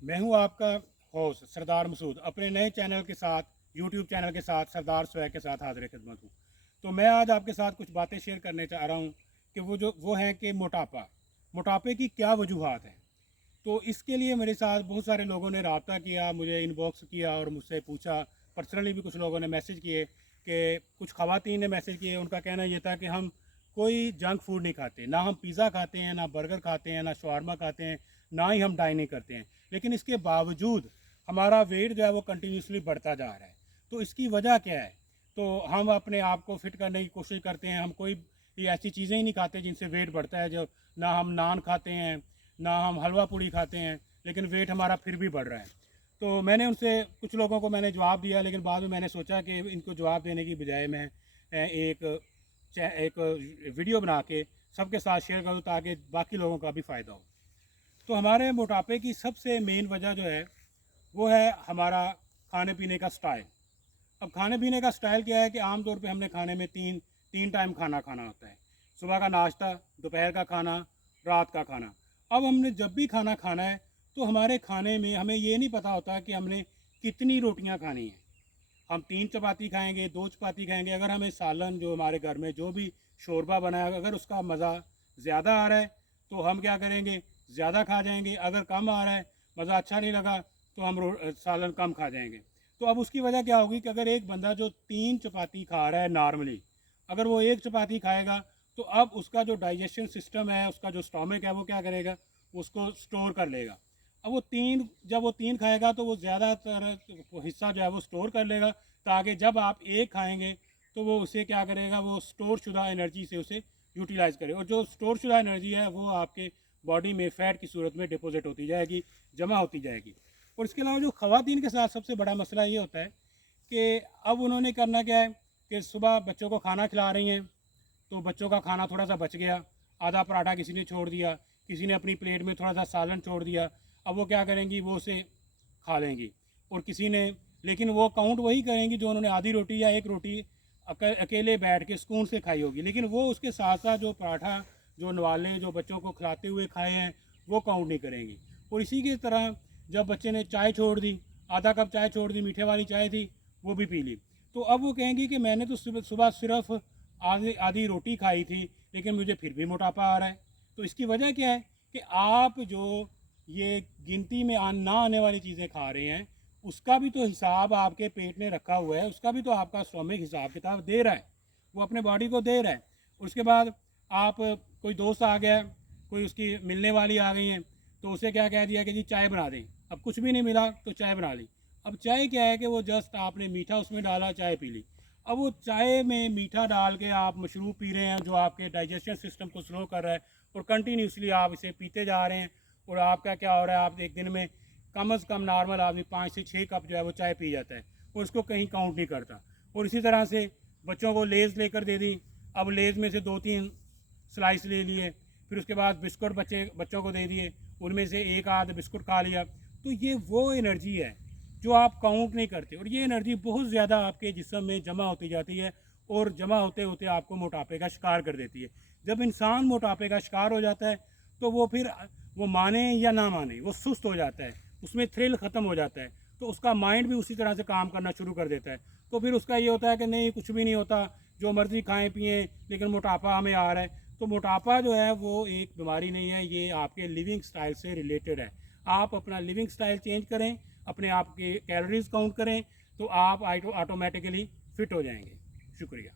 मैं हूं आपका होस्ट सरदार मसूद, अपने नए चैनल के साथ, यूट्यूब चैनल के साथ, सरदार स्वैग के साथ हाजिर खिदमत हूँ। तो मैं आज आपके साथ कुछ बातें शेयर करने चाह रहा हूँ कि वो हैं कि मोटापे की क्या वजूहत हैं। तो इसके लिए मेरे साथ बहुत सारे लोगों ने रब्ता किया, मुझे इनबॉक्स किया और मुझसे पूछा। पर्सनली भी कुछ लोगों ने मैसेज किए, कि कुछ ख़वातीन ने मैसेज किए। उनका कहना ये था कि हम कोई जंक फूड नहीं खाते, ना हम पिज़्ज़ा खाते हैं, ना बर्गर खाते हैं, ना शवारमा खाते हैं, ना ही हम डाइनिंग करते हैं, लेकिन इसके बावजूद हमारा वेट जो है वो कंटिन्यूसली बढ़ता जा रहा है। तो इसकी वजह क्या है? तो हम अपने आप को फिट करने की कोशिश करते हैं, हम कोई ये ऐसी चीज़ें ही नहीं खाते जिनसे वेट बढ़ता है। जो ना हम नान खाते हैं, ना हम हलवा पूड़ी खाते हैं, लेकिन वेट हमारा फिर भी बढ़ रहा है। तो मैंने उनसे कुछ लोगों को मैंने जवाब दिया, लेकिन बाद में मैंने सोचा कि इनको जवाब देने की बजाय मैं एक वीडियो बना के सबके साथ शेयर करूँ, ताकि बाकी लोगों का भी फ़ायदा हो। तो हमारे मोटापे की सबसे मेन वजह जो है वो है हमारा खाने पीने का स्टाइल। अब खाने पीने का स्टाइल क्या है कि आम तौर पे हमने खाने में तीन तीन टाइम खाना खाना होता है। सुबह का नाश्ता, दोपहर का खाना, रात का खाना। अब हमने जब भी खाना खाना है तो हमारे खाने में हमें ये नहीं पता होता कि हमने कितनी रोटियां खानी है। हम 3 चपाती खाएंगे, 2 चपाती खाएंगे, अगर हमें सालन जो हमारे घर में जो भी शोरबा बना है अगर उसका मज़ा ज़्यादा आ रहा है तो हम क्या करेंगे, ज़्यादा खा जाएंगे। अगर कम आ रहा है, मज़ा अच्छा नहीं लगा, तो हम सालन कम खा जाएंगे। तो अब उसकी वजह क्या होगी कि अगर एक बंदा जो 3 चपाती खा रहा है नॉर्मली, अगर वो 1 चपाती खाएगा, तो अब उसका जो डाइजेशन सिस्टम है, उसका जो स्टोमक है, वो क्या करेगा, उसको स्टोर कर लेगा। अब जब वो तीन खाएगा तो वो ज़्यादातर हिस्सा जो है वो स्टोर कर लेगा, ताकि जब आप एक खाएंगे तो वो उसे क्या करेगा, वो स्टोर शुदा एनर्जी से उसे यूटिलाइज़ करे। और जो स्टोर शुदा एनर्जी है वो आपके बॉडी में फ़ैट की सूरत में डिपॉजिट होती जाएगी, जमा होती जाएगी। और इसके अलावा जो ख़वातीन के साथ सबसे बड़ा मसला ये होता है कि अब उन्होंने करना क्या है कि सुबह बच्चों को खाना खिला रही हैं, तो बच्चों का खाना थोड़ा सा बच गया, आधा पराठा किसी ने छोड़ दिया, किसी ने अपनी प्लेट में थोड़ा सा सालन छोड़ दिया। अब वो क्या करेंगी, वो उसे खा लेंगी। और किसी ने, लेकिन वो काउंट वही करेंगी जो उन्होंने आधी रोटी या एक रोटी अकेले बैठ के सुकून से खाई होगी, लेकिन वो उसके साथ साथ जो पराठा, जो नवाले जो बच्चों को खिलाते हुए खाए हैं, वो काउंट नहीं करेंगी। और इसी की तरह जब बच्चे ने चाय छोड़ दी, आधा कप चाय छोड़ दी, मीठे वाली चाय थी, वो भी पी ली, तो अब वो कहेंगी कि मैंने तो सुबह सुबह सिर्फ आधी आधी रोटी खाई थी, लेकिन मुझे फिर भी मोटापा आ रहा है। तो इसकी वजह क्या है कि आप जो ये गिनती में ना आने वाली चीज़ें खा रहे हैं, उसका भी तो हिसाब आपके पेट ने रखा हुआ है, उसका भी तो आपका स्टोमक हिसाब किताब दे रहा है, वो अपने बॉडी को दे रहा है। उसके बाद आप, कोई दोस्त आ गया, कोई उसकी मिलने वाली आ गई हैं, तो उसे क्या कह दिया कि जी चाय बना दें। अब कुछ भी नहीं मिला तो चाय बना ली। अब चाय क्या है कि वो जस्ट आपने मीठा उसमें डाला, चाय पी ली। अब वो चाय में मीठा डाल के आप मशरूब पी रहे हैं, जो आपके डाइजेशन सिस्टम को स्लो कर रहा है, और कंटिन्यूसली आप इसे पीते जा रहे हैं। और आपका क्या हो रहा है, आप एक दिन में कम अज़ कम नॉर्मल आदमी 5 से 6 कप जो है वो चाय पी जाता है, और उसको कहीं काउंट नहीं करता। और इसी तरह से बच्चों को लेज़ लेकर दे दी, अब लेज़ में से 2-3 स्लाइस ले लिए, फिर उसके बाद बिस्कुट बच्चों को दे दिए, उनमें से एक आध बिस्कुट खा लिया। तो ये वो एनर्जी है जो आप काउंट नहीं करते, और ये एनर्जी बहुत ज़्यादा आपके जिस्म में जमा होती जाती है, और जमा होते होते आपको मोटापे का शिकार कर देती है। जब इंसान मोटापे का शिकार हो जाता है तो वो फिर, वो माने या ना माने, वो सुस्त हो जाता है, उसमें थ्रिल ख़त्म हो जाता है, तो उसका माइंड भी उसी तरह से काम करना शुरू कर देता है। तो फिर उसका ये होता है कि नहीं, कुछ भी नहीं होता, जो मर्ज़ी खाएं पिएँ, लेकिन मोटापा हमें आ रहा है। तो मोटापा जो है वो एक बीमारी नहीं है, ये आपके लिविंग स्टाइल से रिलेटेड है। आप अपना लिविंग स्टाइल चेंज करें, अपने आप के कैलोरीज काउंट करें, तो आप ऑटोमेटिकली फिट हो जाएंगे। शुक्रिया।